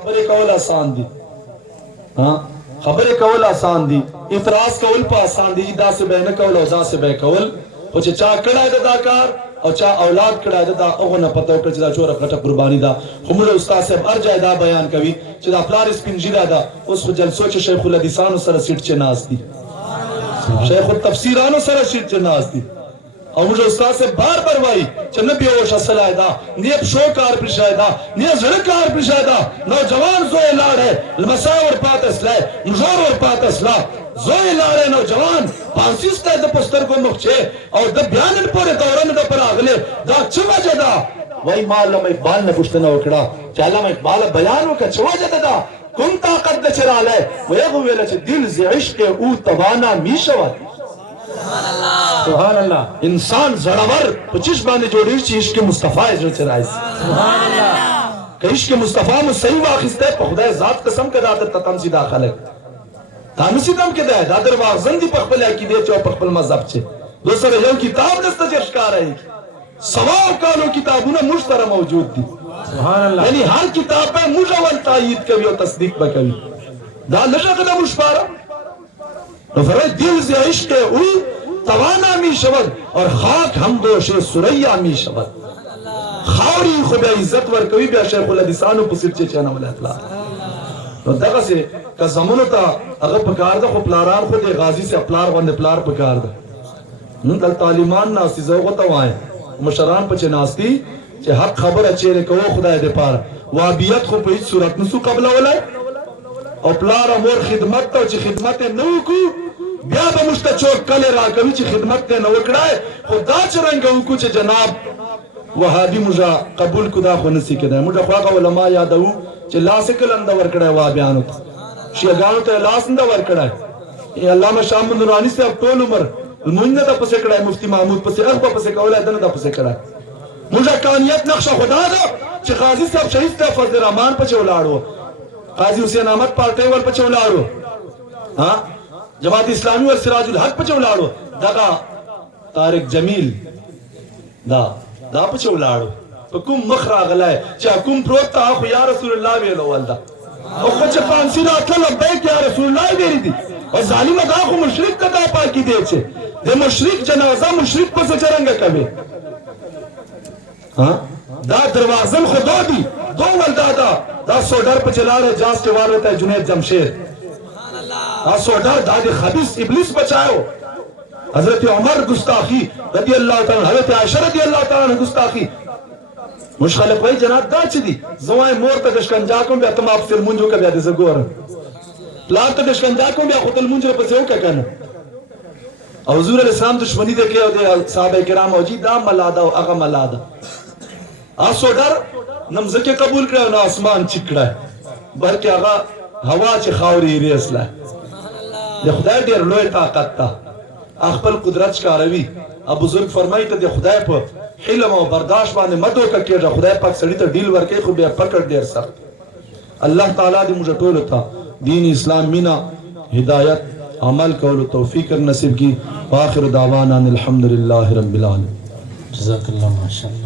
خبرې کول آسان دي، خبرې کول آسان دي، اعتراض کول په آسان دي، داسې به نه کول او داسې به کول. خو چې چا کړی ده دا کار او چا اولاد کړی ده دا هغو نه پته وکړه چې دا څومره غټه قرباني ده. خو موږ استاد صاحب هر ځای دا بیان کوي چې دا پلار سپین ږیره ده. اوس خو جلسو چې شیخ الحدیثانو سره سیټ چې ناست دي، شیخ التفسیرانو سره سیټ چې ناست دي، او موږ استاد صاحب بار بار وایي چې نه بیهوشه سلی ده، نه پښو کار پرېښی ده، نه زړه کار پرېښی ده. نوجوان زوی لاړی، لمسی ورپاته سلی، مږور ورپاته سله، زوی لاړی نوجوان پانسیز ته د په سترګو مخچې او د بیا نن پورې دوره نه ده په راغلې. دا څه وجه ده؟ وایي ما علامه اقبال نه پوښتنه وکړه چې علامه اقبال بیان وکړه څه وجه ده دا کوم طاقت ده چې رالی؟ ویې وویله چې دل ز عشق او توانا می شود. سبحان الله. انسان زړور په چیش باندې جوړېږي چې عشق مصطفی یې زړه ته راشي. سبحان الله. که عشق مصطفی مو صحیح واخیستی په خدای ذات قسم که دا درته تم سي دا خلک دا نسي تم کې دی، دا درواغجن دي په خپل عقیدې چې او په خپل مذهب چې دو سره یو کتاب نسته چې ښکاره سواو کالو کتابونه موږ سره موجود دي. سبحان الله. یعنی هر کتاب به موږ اول تایید کوي او تصدیق به کوي. دا لږه قدم وشپاره نو فرمائی دل ز عشق او توانا می شود اور خاک ہم دوش سریا می شود. خاوری خو بیا عزت ورکوي بیا شیخ الحدیثانو په سیټ چې چانه ولې اطلاع نو دغسې که زمونو ته هغه پکار ده، خو پلاران خو د غازي سے پلار باندې پلار پکار ده. دلته عالمان ناستي، زه هغو ته وایم مشران پکې ناستي چې حق خبره چیرې کوو خدای دپاره. وابیت خو په هیڅ صورت نسو قبلولی او پلار او مور خدمت ته چې خدمت یې نه وکړو بیا به موږ ته څوک کلې راکوي چې خدمت یې نه وکړی. خو دا څرنګه وکړو چې جناب وهابي موږ قبول کړو دا خو نسي کېدی. موږ خو هغه علما یادوو چې لاس یې کله نه ده ورکړی وهابیانو ته، شیعګانو ته یې لاس نه ده ورکړی. علامه شاه محمد نوراني صاحب ټول عمر لمونځ نه ده پسې کړی، مفتي محمود پسې هغه به پسې کولی ده نه ده پسې کړی. موږ حقانیت نقشه خو دا ده چې قاضي صاحب شهید صاحب فضل رحمان پسې ولاړ و، قاضي حسین احمد پارټۍ ور پسې ولاړ و، جماعت اسلامی اور سراج الحق پچھو لاڑو، دغا طارق جمیل دا پچھو لاڑو کم مخ راغلائے چاہ کم پروتا آخو یا رسول اللہ ویلو والدہ او خچ پانسی راتل لبیک یا رسول اللہ ویلی دی اور ظالم دا آخو مشرک کا دا پاکی دے چھے دے مشرک جنازہ مشرک پس چرنگا کبھی دا دروازن خدا دی دو والدہ دا سوڈر پچھلا رہے جاس چوار ہوتا ہے جنید جمشید سوڈر داد خبیث ابلیس بچائو. حضرت عمر گستاخی رضی اللہ تعالیٰ، حضرت عائشہ رضی اللہ تعالیٰ گستاخی. مشخلق بھائی جناب دا چی دی زوائیں مور تا دشکنجا کن بیا تم آپ سر منجو کا بیا دیزا گورن پلار تا دشکنجا کن بیا خود المنجو پسے ہو کا کنا. حضور علیہ السلام دشمنی دے کے صحابہ کرام ہوجی دا ملادا و اغا ملادا سوڈر نمزکی قبول کرے نا آسمان چکڑا ہے بلکہ اغا ہوا چی خاوری ریس لائے. دے خدای دیر لوی طاقت تا اخبر قدرت شکاروی. اب بزرگ فرمائی تا دے خدای پا حلم و برداشت بانے مدو کا کیا جا خدای پاک سڑی تا ڈیل ورکے خود بیا پکڑ دیر سخت. اللہ تعالیٰ دی مجھے ٹولو تا دین اسلام مینا ہدایت عمل کولو توفیق نصیب کی. وآخر دعوانا الحمدللہ رب العالمین. جزاک اللہ ماشاءاللہ.